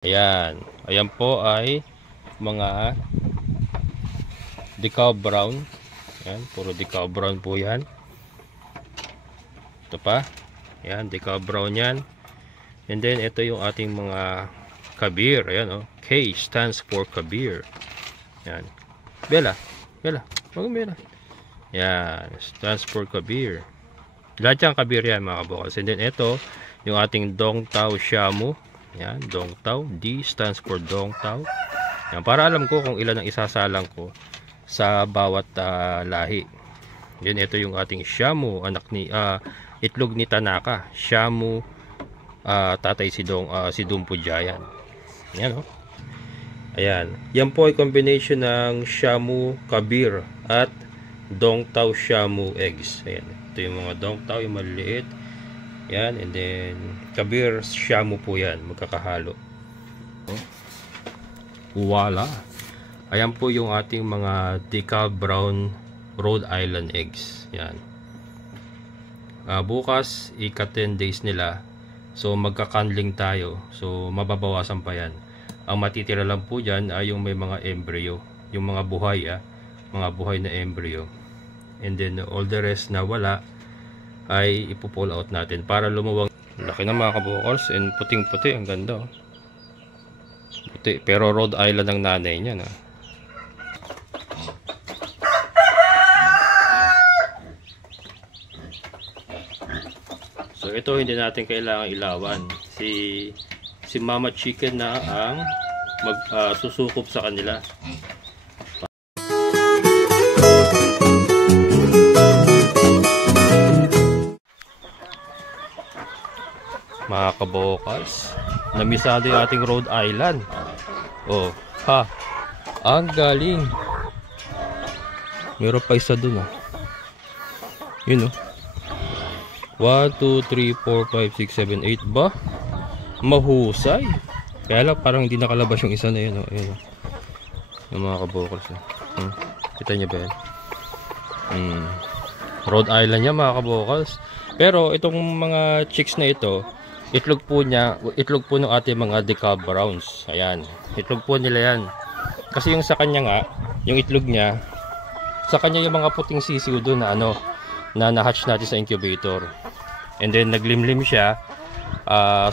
Ayan. Ayan po ay mga decal brown. Ayan, puro decal brown po yan. Ito pa. Ayan, decal brown yan. And then, ito yung ating mga kabir. Ayan, oh. K stands for kabir. Ayan. Bella. Bella. Huwag Bella. Ayan. Stands for kabir. Lahat yung kabir yan, mga kabukals. And then, ito, yung ating Dong Tao Shamu. Ayan, Dong Tao. D stands for Dong Tao. Ayan, para alam ko kung ilan ang isasalang ko sa bawat lahi. Then, ito yung ating Shamu. Anak ni, itlog ni Tanaka. Shamu. Tatay si Dumpo Giant. Ayan, oh. Ayan. Yan po ay combination ng Shamu Kabir at Dong Tao Shamu eggs. Ayan. Ito yung mga Dong Tao, yung maliliit. Ayan. And then Kabir Shamu po yan. Magkakahalo. Voila. Ayan po yung ating mga decal brown Rhode Island eggs. Ayan. Bukas, ika-10 days nila. So magka-candling tayo. So mababawasan pa yan. Ang matitira lang po dyan ay yung may mga embryo. Yung mga buhay mga buhay na embryo. And then all the rest na wala ay ipo-pull out natin para lumuwang. Laki na mga kabukals. And puting-puti. Ang ganda, oh. Puti. Pero Rhode Island ang nanay niya, na. So ito hindi natin kailangan ilawan. Si Mama Chicken na ang susukob sa kanila. Mga kabokals, namisado yung ating Rhode Island. Oh, ha. Ang galing. Meron pa isa dun, oh. Yun, oh. 1, 2, 3, 4, 5, 6, 7, 8 ba? Mahusay. Kaya lang parang hindi nakalabas yung isa na yun, oh. Ayun, oh. Yung mga kabokals, oh. Kita niyo ba yan? Rhode Island yan, mga kabokals. Pero itong mga chicks na ito, itlog po ng ating mga decal browns. Ayan, itlog po nila yan. Kasi yung sa kanya nga, yung itlog niya, sa kanya yung mga puting sisiw doon na na na-hatch natin sa incubator. And then naglimlim siya.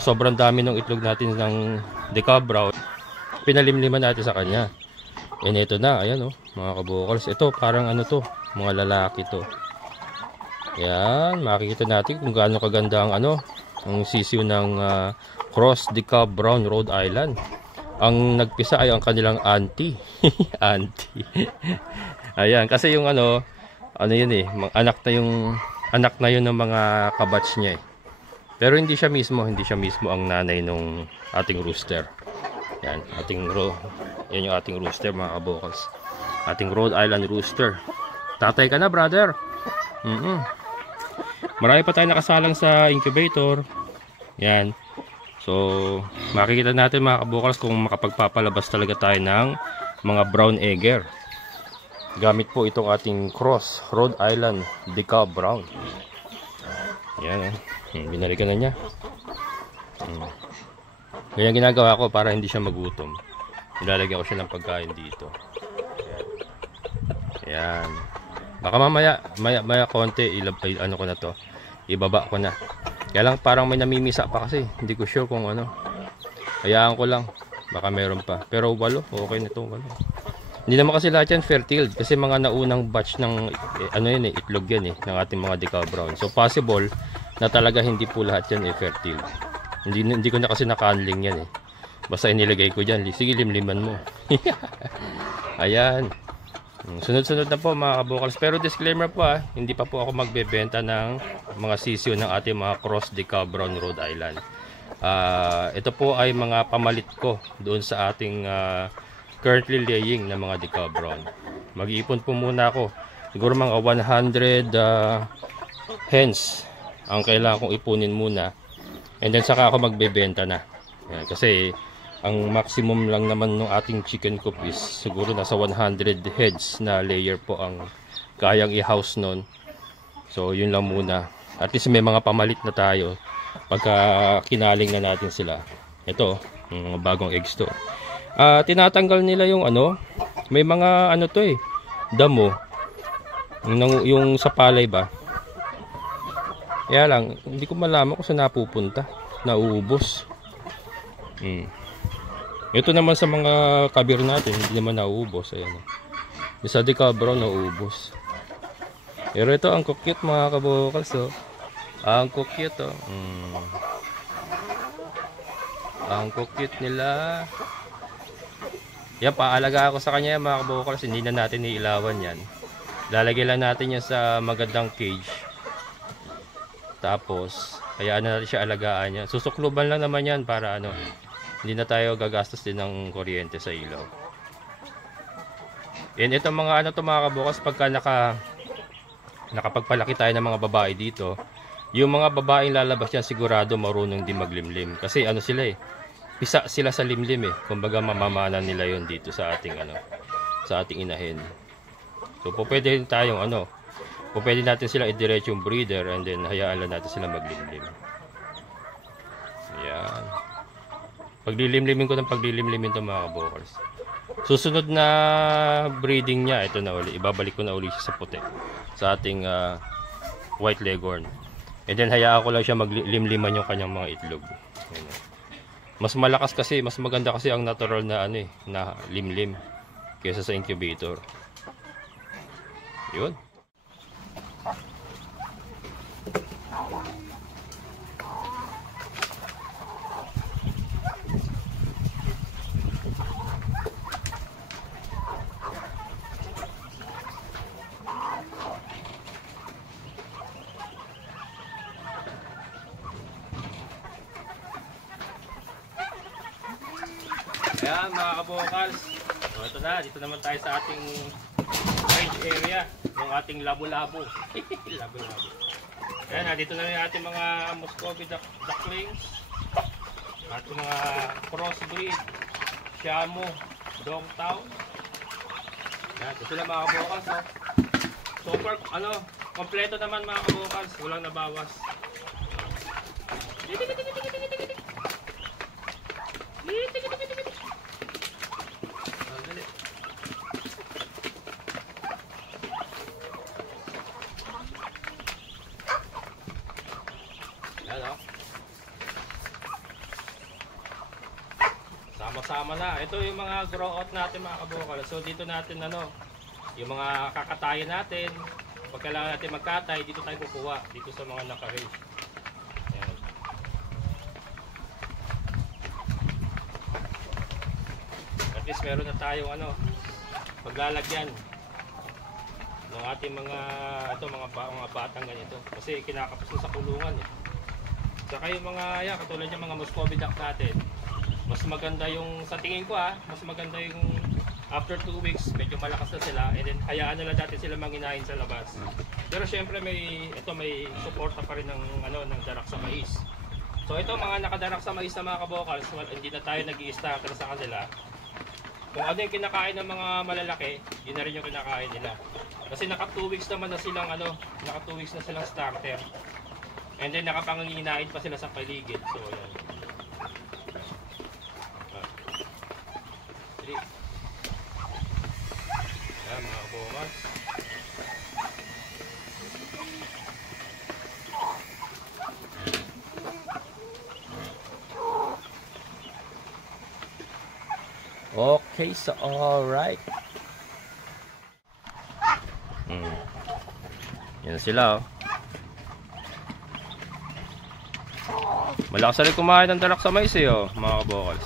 Sobrang dami ng itlog natin ng decal brown. Pinalimliman natin sa kanya. And ito na, ayan, oh, mga kabukals. Ito parang to, mga lalaki to. Ayan, makikita natin kung gaano kaganda ang ang sisiw ng cross decal brown Rhode Island. Ang nagpisa ay ang kanilang auntie. Auntie. Ayan, kasi yung yun eh, anak na yun ng mga kabatch niya eh. Pero hindi siya mismo ang nanay nung ating rooster. Yan, yan yung ating rooster, mga kabokals. Ating Rhode Island rooster. Tatay ka na, brother. Marami pa tayo nakasalang sa incubator. Yan. So, makikita natin, mga kabokals, kung makapagpapalabas talaga tayo ng mga brown egger. Gamit po itong ating cross Rhode Island decal brown. Yan, binalikan na niya. Ganyan ginagawa ko para hindi siya magutom. Nilalagyan ko siya ng pagkain dito. Yan. Baka maya konti ko na to. Ibaba ko na. Kaya lang parang may namimisa pa kasi. Hindi ko sure kung Hayaan ko lang. Baka meron pa. Pero walo, okay na to, walo. Hindi naman kasi lahat yan fertile kasi mga naunang batch ng itlog yan ng ating mga decal brown. So possible na talaga hindi po lahat yan fertile. Hindi ko na kasi naka-unling yan eh. Basta inilagay ko diyan. Sige, limliman mo. Ayan. Sunod-sunod na po, mga kabokals. Pero disclaimer po, hindi pa po ako magbebenta ng mga sisiw ng ating mga cross decal brown Rhode Island. Ito po ay mga pamalit ko doon sa ating currently laying na mga decal brown. Mag-iipon po muna ako. Siguro mga 100 hens ang kailangan kong ipunin muna. And then saka ako magbebenta na. Yan, kasi ang maximum lang naman ng ating chicken coop is siguro nasa 100 heads na layer po ang kayang i-house nun. So yun lang muna. At least may mga pamalit na tayo pagka kinaling na natin sila. Ito, Mga bagong eggs to. Tinatanggal nila yung ano, may mga ano to damo. Yung sa palay ba. Kaya lang, hindi ko malaman kung saan napupunta. Nauubos. Ito naman sa mga kabir natin, hindi naman nauubos. Ayan. Sa Decabrown nauubos. Pero ito ang cute mga kabokals. Ang cute Ang cute nila. Yan, paalaga ako sa kanya mga kabokals. Hindi na natin iilawan yan. Lalagyan lang natin yan sa magandang cage. Tapos hayaan na natin siya alagaan niya. Susukluban lang naman yan para ano, hindi na tayo gagastos din ng kuryente sa ilaw. And ito mga ano to mga kabokals, pagka nakapagpalaki tayo ng mga babae dito, yung mga babaeng lalabas yan sigurado marunong din maglimlim. Kasi ano sila pisa sila sa limlim kumbaga mamamanan nila yon dito sa ating ano, sa ating inahin. So pwede tayong ano, pwede natin sila i-diretso yung breeder and then hayaan lang natin sila maglimlim. Ayan. Paglilimlimin ko ng paglilimlimin to mga kabokals. Susunod na breeding niya, ito na uli, ibabalik ko na uli siya sa puti, sa ating white leghorn. And then hayaan ko lang siya maglimliman yung kanyang mga itlog. Ayan. Mas malakas kasi, mas maganda kasi ang natural na ano na limlim kaysa sa incubator. Yun. Ayan mga kabokals, so ito na, dito naman tayo sa ating range area ng ating labo-labo. Labo-labo. Ayan, dito na yung ating mga Muscovy ducklings, ating mga crossbreed, Shamu, Dogtown. Ayan, ito sila mga kabokals. So far, ano, kompleto naman mga kabokals, walang nabawas. Sama-sama na. Ito yung mga grow out natin mga kabokal. So dito natin ano, yung mga kakatayan natin. Pag kailangan natin magkatay, dito tayo kukuha. Dito sa mga naka-range. Ayan. At least meron na tayong ano, paglalagyan ng ating mga mga batang ganito. Kasi kinakapos na sa kulungan Saka yung mga katulad yung mga Muscovy duck natin. Mas maganda yung, sa tingin ko mas maganda yung after 2 weeks, medyo malakas na sila, and then hayaan na lang natin sila manginahin sa labas. Pero syempre may suporta pa rin ng ng darak sa mais. So ito mga nakadarak sa mais na mga kabokals, hindi na tayo nag-i-starter sa kanila. Kung ano yung kinakain ng mga malalaki, yun na rin yung kinakain nila. Kasi naka 2 weeks naman na silang naka 2 weeks na silang starter. And then nakapanginginain pa sila sa paligid. So ayan. Ayan mga kabokals. Okay, so alright. Yan sila Malakas rin kumain ng darak sa mais mga kabokals.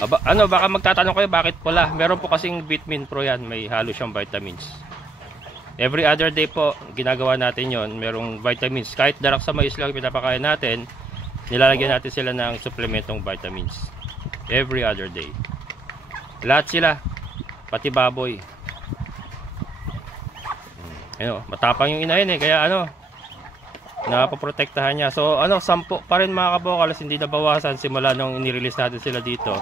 Baka magtatanong kayo bakit pula. Meron po kasing Vitamin Pro yan, may halo siyang vitamins. Every other day po ginagawa natin yon, merong vitamins. Kahit darak sa mais lang pinapakain natin, nilalagyan natin sila ng suplementong vitamins. Every other day. Lahat sila, pati baboy. Matapang yung inahin kaya napoprotektahan niya. So 10 pa rin mga kabokals, hindi nabawasan simula nung inirelease natin sila dito.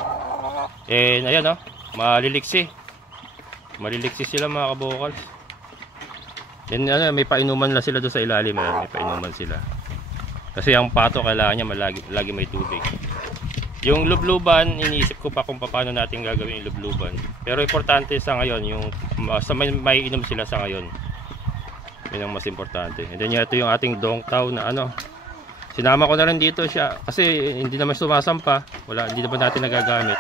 And ayan maliliksi sila mga kabokals. Then may painuman na sila doon sa ilalim, may painuman sila. Kasi ang pato kailangan niya lagi may tubig. Yung lubluban, iniisip ko pa kung paano natin gagawin yung lubluban. Pero importante sa ngayon, yung sa may inom sila sa ngayon. Yun ang mas importante. And then ito yung ating dongtaw na ano. Sinama ko na rin dito siya kasi hindi naman sumasampa. Hindi naman natin nagagamit.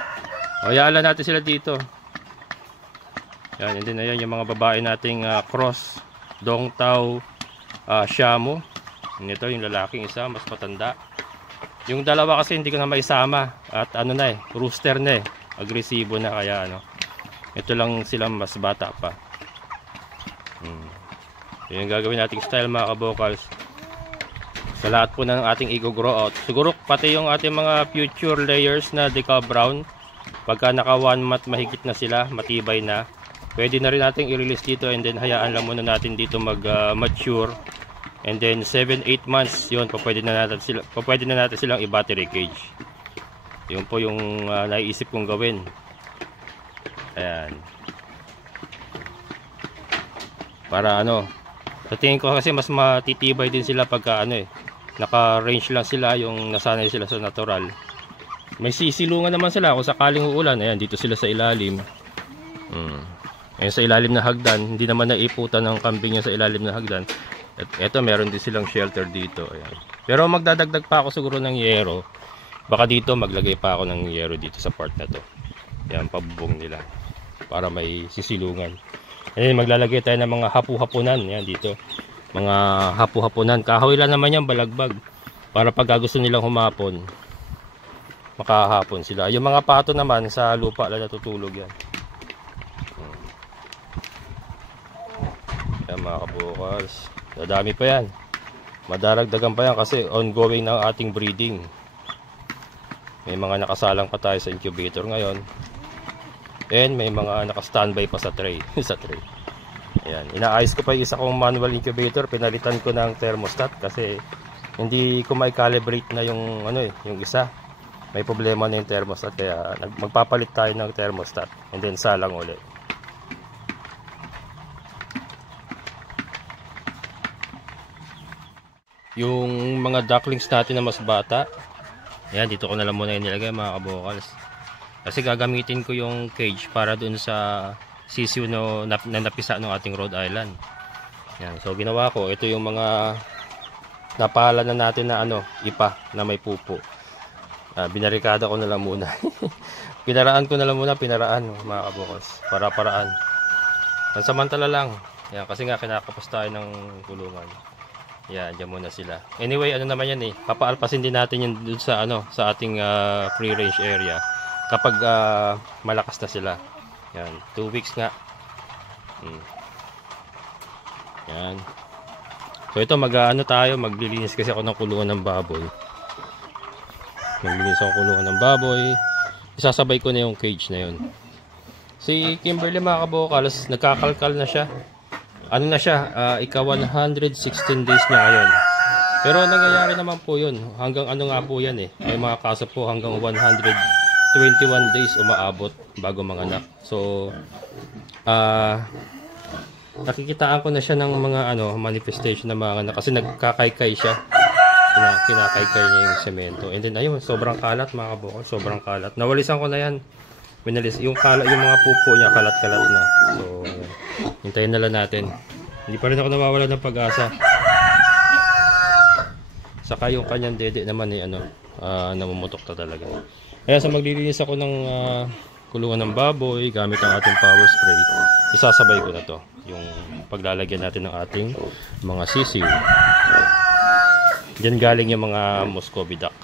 O hayaan natin sila dito. Yan, and then ayan yung mga babae nating cross, dongtaw, shamu. Ito yung lalaking isa, mas matanda. Yung dalawa kasi hindi ko na maisama at ano na rooster na agresibo na kaya ano. Ito lang sila mas bata pa. Yung gagawin nating style mga kabokals. Sa lahat po ng ating i-grow out. Siguro pati yung ating mga future layers na deca brown. Pagka naka 1 month mahigit na sila, matibay na. Pwede na rin nating i-release dito and then hayaan lang muna natin dito mag-mature. And then 7-8 months, yun, pwede na natin silang i-battery cage. Yun po yung naiisip kong gawin. Ayan. Para ano, sa tingin ko kasi mas matitibay din sila pagka naka-range lang sila, yung nasanay sila sa natural. May sisilungan naman sila kung sakaling uulan. Ayan, dito sila sa ilalim. Ayan, sa ilalim na hagdan, hindi naman naiputan ng kambing yan sa ilalim na hagdan. At eto, meron din silang shelter dito. Ayan. Pero magdadagdag pa ako siguro ng yero. Baka dito maglagay pa ako ng yero dito sa part na to. Ayan, pabubong nila. Para may sisilungan. Ayan, maglalagay tayo ng mga hapu-hapunan. Ayan, dito. Mga hapu-hapunan. Kahoy lang naman yan, balagbag. Para pag gusto nilang humapon, makahapon sila. Yung mga pato naman, sa lupa lang natutulog yan. Ayan mga kabukals. Dadami pa yan. Madaragdagan pa yan kasi ongoing ng ating breeding. May mga nakasalang pa tayo sa incubator ngayon. And may mga naka-standby pa sa tray. sa tray. Ayan. Inaayos ko pa yung isa kong manual incubator. Pinalitan ko ng thermostat kasi hindi ko mai-calibrate na yung yung isa. May problema na yung thermostat kaya magpapalit tayo ng thermostat and then salang ulit. Yung mga ducklings natin na mas bata, ayan, dito ko na lang muna inilagay mga kabokals. Kasi gagamitin ko yung cage para dun sa sisiw na napisa ng ating Rhode Island. Ayan, so ginawa ko, ito yung mga napala na natin na ipa na may pupo. Binarikada ko na lang muna. Pinaraan ko na lang muna, mga kabokals. Para-paraan. Pansamantala lang. Ayan, kasi nga kinakapos tayo ng kulungan. Yan, dyan muna sila. Anyway, naman yan papaalpasin din natin yan dun sa sa ating free range area kapag malakas na sila. Yan, 2 weeks nga. Yan. So ito tayo, maglilinis kasi ako ng kulungan ng baboy. Maglilinis ako ng kulungan ng baboy. Isasabay ko na yung cage na yun. Si Kimberly mga kabokals, nagkakalkal na siya. Ika 116 days na ngayon. Pero nangyayari naman po yun. Hanggang nga po yan May mga kaso po hanggang 121 days umaabot bago manganak. So, nakikitaan ko na siya ng mga manifestation ng mga anak kasi nagkakaykay siya. Kinakaykay niya yung semento. And then ayun, sobrang kalat mga kabukal. Sobrang kalat. Nawalisan ko na yan. Minalis. Yung mga pupo niya kalat-kalat na. So, ayan. Hintayin na lang natin. Hindi pa rin ako nawawala ng pag-asa. Saka yung kanyang dede naman namumutok na talaga. Kaya sa maglilinis ako ng kulungan ng baboy gamit ang ating power spray, isasabay ko na to. Yung paglalagyan natin ng ating mga sisiw. Diyan galing yung mga Muscovy duck.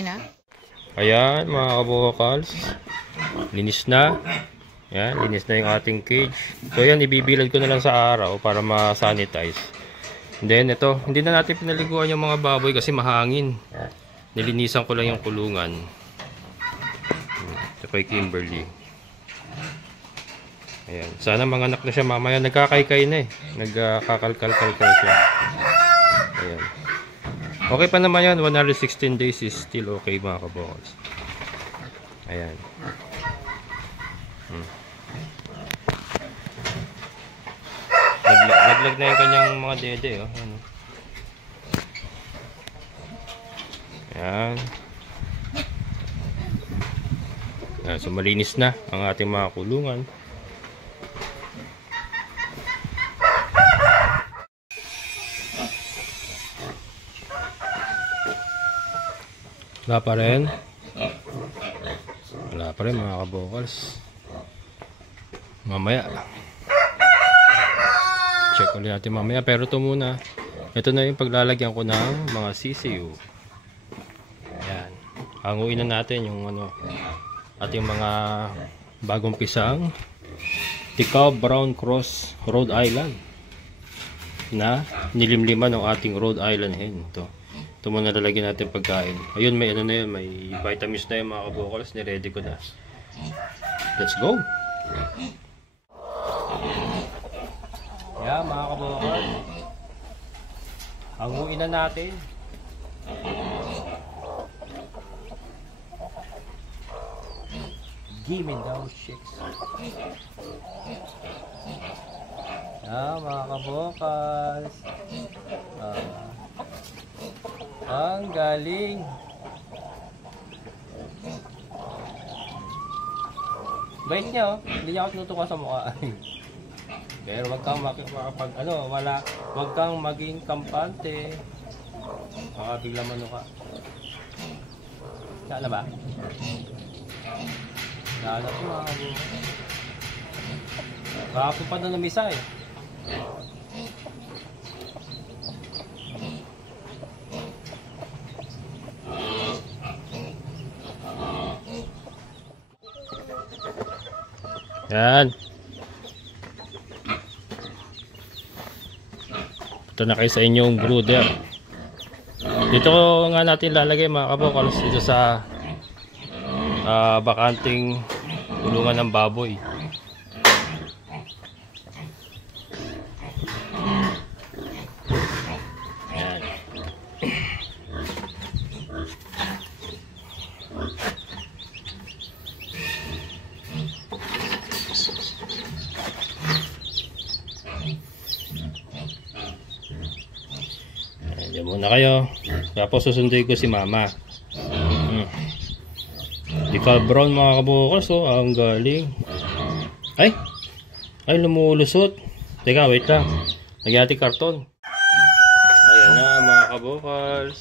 Okay na? Ayan mga kabokals, linis na. Yan, linis na yung ating cage. So yan, ibibilad ko na lang sa araw para ma-sanitize. Then ito, hindi na natin pinaliguan yung mga baboy kasi mahangin. Nilinisan ko lang yung kulungan. Ito kay Kimberly. Ayan, sana manganak na siya mamaya. Nagkakaykay na eh. Nagkakalkal-kalkal siya. Ayan. Okay pa naman yan, 116 days is still okay mga kabokals. Ayan. Naglag na yung kanyang mga dede. Oh. Ayan. Ayan. So malinis na ang ating mga kulungan. Wala pa rin. Wala pa rin mga kabokals. Mamaya. Check ulit natin mamaya. Pero ito muna. Ito na yung paglalagyan ko ng mga CCU. Ayan. Hanguin na natin yung ating mga bagong pisang DeKalb Brown Cross Rhode Island na nilimliman ng ating Rhode Island hen. Ito muna lalagyan natin pagkain. Ayun, may na yun, may vitamins na yung mga kabokals. Niready ko na. Let's go! Yeah, mga kabokals. Hanguin na natin. Gimme those chicks. Yeah, mga kabokals. Ang galing. Bait niya, oh. Hindi niya ako tinutukan sa mukha. Pero wag kang wag kang maging kampante. Baka bigla manuka. Sana ba? Sana po mga kabukals. Baka po pa doon na misa eh. Yan. Ito na kayo sa inyong brooder. Dito nga natin lalagay mga kabokals dito sa bakanting kulungan ng baboy. Yan. Diyan muna kayo. Tapos susunduin ko si mama. DeKalb Brown mga kabokals. Oh, ang galing. Ay lumulusot. Teka, wait lang. Lagyan natin karton. Ayan na mga kabokals.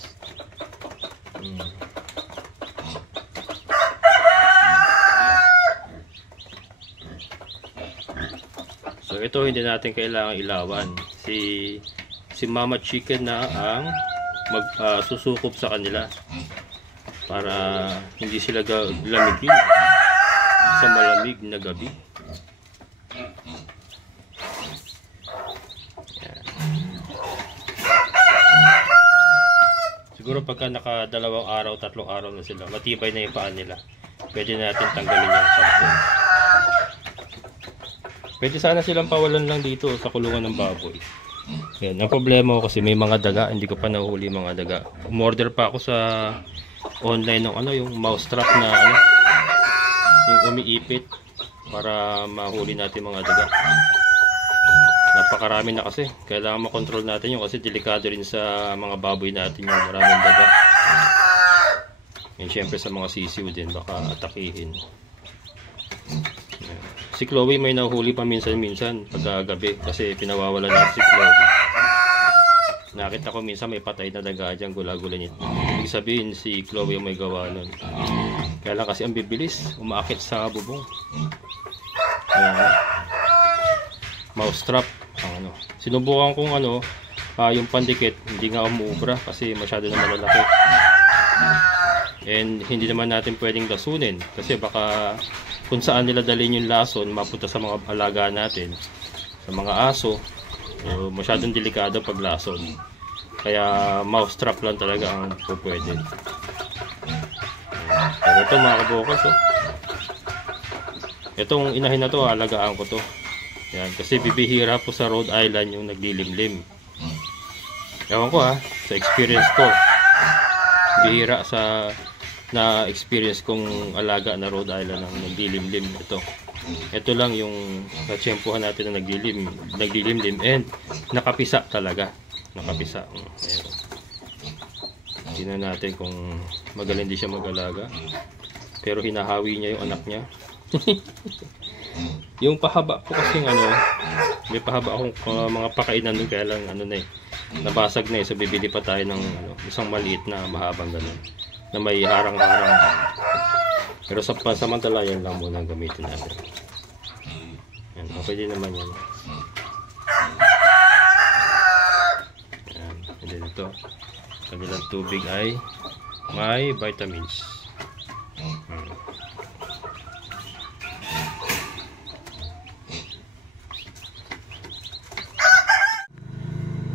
So ito hindi natin kailangan ilawan. Si Mama Chicken na ang magsusukob sa kanila para hindi sila lamigin sa malamig na gabi. Yan. Siguro pagka naka 2 araw, 3 araw na sila, matibay na yung paan nila. Pwede natin tanggalin yung karton. Pwede sana silang pawalan lang dito sa kulungan ng baboy. Yan, ang problema ko kasi may mga daga, hindi ko pa nahuli mga daga. Umorder pa ako sa online ng yung mouse trap na yung umiipit para mahuli natin mga daga. Napakarami na kasi. Kailangan makontrol natin yun kasi delikado rin sa mga baboy natin yung maraming daga. And syempre sa mga sisiw din baka atakihin. Si Chloe may nahuli pa minsan-minsan pagkagabi kasi pinawawalan natin si Chloe. Nakita ko minsan may patay na daga dyan, gula-gula niya. Ibig sabihin si Chloe yung may gawa nun. Kaya lang kasi ang bibilis, umaakit sa bubong. Mouse trap ang sinubukan kong yung pandikit, hindi nga umuubra kasi masyado na malalaki. And hindi naman natin pwedeng lasunin kasi baka kung saan nila dalhin yung lason mapunta sa mga alaga natin, sa mga aso. So, masyadong delikado pag lason. Kaya mouse trap lang talaga ang pwede. Pero ito mga kabokals, oh. Itong inahin na to, alagaan ko to. Yan, kasi bibihira po sa Rhode Island yung naglilimlim. Ewan ko sa experience ko. Bihira sa na experience kong alaga na Rhode Island ang naglilimlim ito. Ito lang yung natsyempohan natin na naglilimlim and nakapisa talaga. Nakapisa. Ayan. Tingnan natin kung magaling din siya mag-alaga. Pero hinahawi niya yung anak niya. Yung pahaba po kasi may pahaba akong mga pakainan nun, kaya lang nabasag na so bibili pa tayo ng isang maliit na mahabang ganun na may harang-harang. Pero sa pansamantala yan lang muna gamitin natin. Yan, okay din naman yan. Yan, and then ito kanilang tubig ay may vitamins.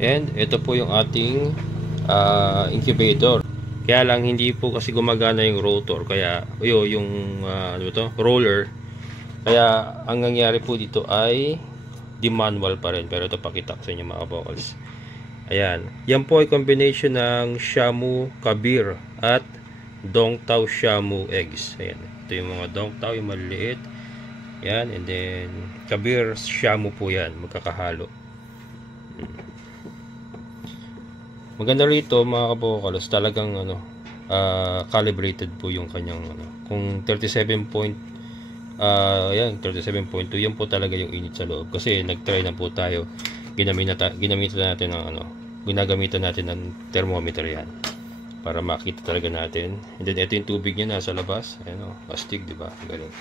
And ito po yung ating incubator. Kaya lang hindi po kasi gumagana yung rotor, kaya yung roller. Kaya ang nangyari po dito ay di manual pa rin. Pero ito pakita ko sa inyo mga kabokals. Ayan, yan po ay combination ng Shamu Kabir at Dongtao Shamu eggs. Ayan, ito yung mga Dongtao, yung maliliit. Yan, and then Kabir Shamu po yan, magkakahalo. Maganda rito mga kabokals, talagang calibrated po yung kanyang kung 37.2 yan po talaga yung init sa loob, kasi nagtry na po tayo, ginagamitan natin ng thermometer yan para makita talaga natin. And then ito yung tubig niya nasa labas, ayan astig, di ba? Galing.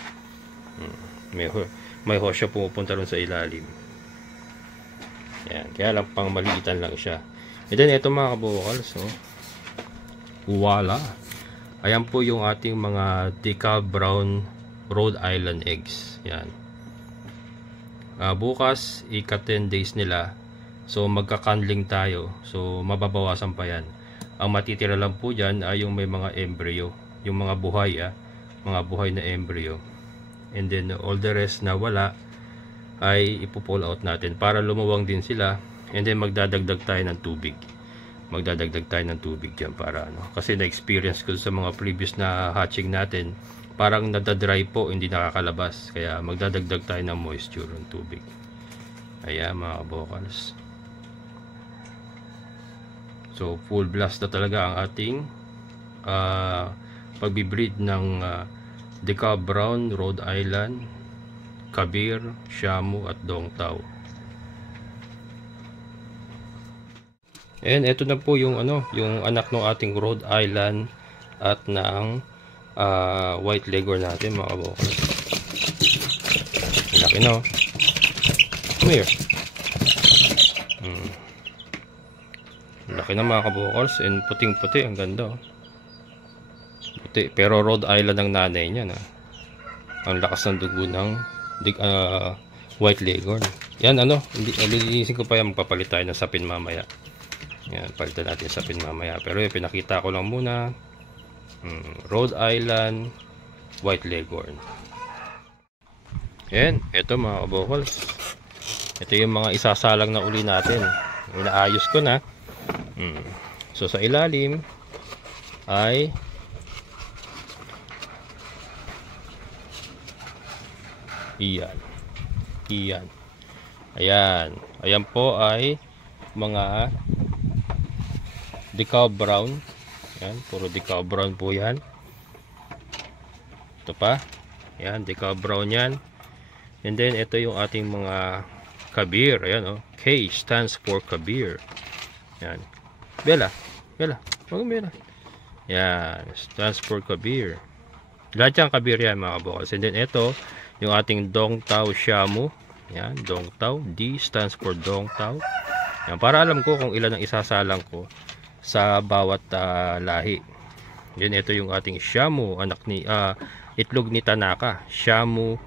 May hose siya pumupunta ron sa ilalim. Yan, kaya lang pang maliitan lang siya. And then ito mga kabokals, wala. Ayan po yung ating mga decal brown Rhode Island eggs. Yan. Bukas ika-10 days nila. So magka-candling tayo. So mababawasan pa yan. Ang matitira lang po dyan ay yung may mga embryo, yung mga buhay mga buhay na embryo. And then all the rest na wala ay ipo-pull out natin para lumuwang din sila. And then magdadagdag tayo ng tubig. Dyan para kasi na-experience ko sa mga previous na hatching natin, parang nadadry po, hindi nakakalabas. Kaya magdadagdag tayo ng moisture ng tubig. Ayan mga kabokals. So full blast na talaga ang ating pagbibreed ng decal brown Rhode Island, Kabir, Shamu at Dongtao. And ito na po yung yung anak ng ating Rhode Island at ng white leghorn natin mga kabokals. Laki na. Come here. Laki na mga kabokals, and puting-puti, ang ganda. Puti, pero Rhode Island ang nanay niya Ang lakas ng dugo ng white leghorn. Yan lilinisin ko pa yan, magpapalit tayo ng sapin mamaya. Yan, palitan natin sapin mamaya. Pero pinakita ko lang muna Rhode Island white leghorn. Yan, ito mga kabokals. Ito yung mga isasalang na uli natin. Inaayos ko na. So sa ilalim ay iyan. Ayan po ay mga decal brown. Yan, puro decal brown po yan. Ito pa. Yan, decal brown yan. And then ito yung ating mga Kabir. Ayan K stands for Kabir. Yan. Bella. Wag Bella. Yan, stands for Kabir. Lahat yung Kabir yan mga kabokals. And then ito yung ating Dongtao Shamu. Yan, Dongtao. D stands for Dongtao. Yan, para alam ko kung ilan ang isasalang ko sa bawat lahi. Then ito yung ating Shamu, anak ni itlog ni Tanaka. Shamu,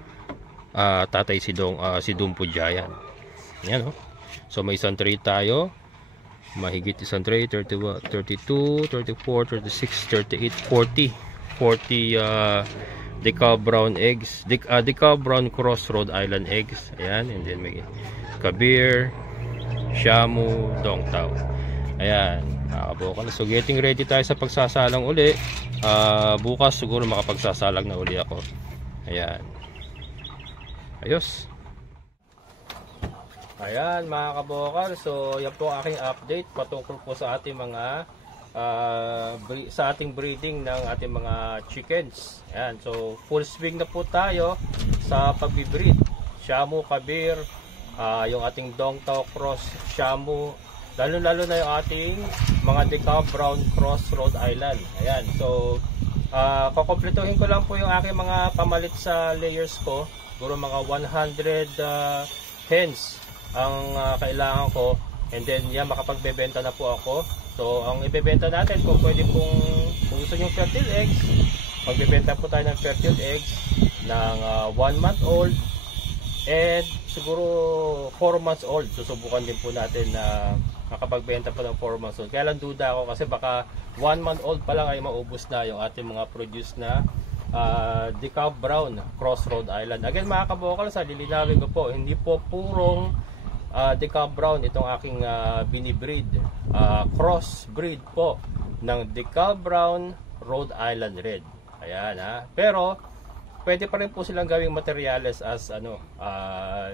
tatay si Dumpo Giant. Yan, oh. So may isang tray tayo. Mahigit isang tray, 31, 32, 34, 36, 38, 40 decal brown eggs, decal brown cross Rhode Island eggs. Ayan, and then may Kabir, Shamu, Dongtao. Ayan, makabukal. So getting ready tayo sa pagsasalang uli. Bukas siguro makapagsasalang na uli ako. Ayan. Ayos. Ayan mga kabokal, so yan po aking update patungkol po sa ating mga sa ating breeding ng ating mga chickens. Ayan, so full swing na po tayo sa pagbibreed. Shamu, Kabir, yung ating Dongtao cross Shamu, lalo na yung ating mga decal brown cross Rhode Island. Ayan, so kukumpletuhin ko lang po yung aking mga pamalit sa layers ko. Siguro mga 100 hens ang kailangan ko, and then yan makapagbebenta na po ako. So ang ibebenta natin, kung pwede kung gusto nyo fertile eggs, magbebenta po tayo ng fertile eggs ng 1 month old and siguro 4 months old. Susubukan din po natin na makapagbenta po ng 4 months old. Kaya lang duda ako kasi baka 1 month old pa lang ay maubos na yung ating mga produce na decal brown cross Rhode Island. Again mga kabokal, sa lilinawin ko po, hindi po purong decal brown itong aking binibreed. Cross breed po ng decal brown Rhode Island red. Ayan, ha. Pero pwede pa rin po silang gawing materyales as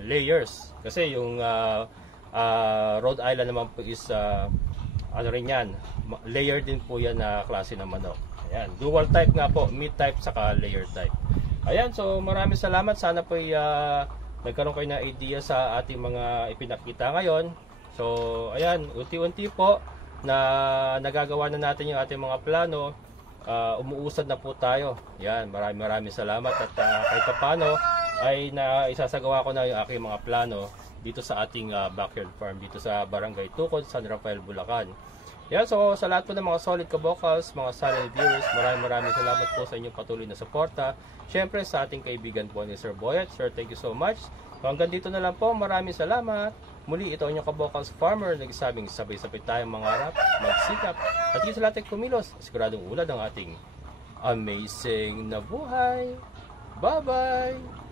layers. Kasi yung Rhode Island naman po is ano rin yan, layer din po yan na klase ng manok. Ayan, dual type nga po, meat type saka layer type. Ayan, so maraming salamat. Sana po nagkaroon kayo ng idea sa ating mga ipinakita ngayon. So ayan, unti-unti po na nagagawa na natin yung ating mga plano. Umuusad na po tayo. Ayan, maraming salamat. At kahit paano ay isasagawa ko na yung aking mga plano dito sa ating backyard farm dito sa Barangay Tukod, San Rafael, Bulacan. Yan, so sa lahat po ng mga solid kabokals, mga silent viewers, maraming salamat po sa inyong patuloy na suporta. Siyempre sa ating kaibigan po ni Sir Boyet. Sir, thank you so much. So, hanggang dito na lang po, maraming salamat. Muli, ito ang inyong kabokals farmer, nagsabing sabay-sabay tayong mangarap, magsikap, at yung sa lahat ay kumilos, siguradong ulad ang ating amazing na buhay. Bye-bye!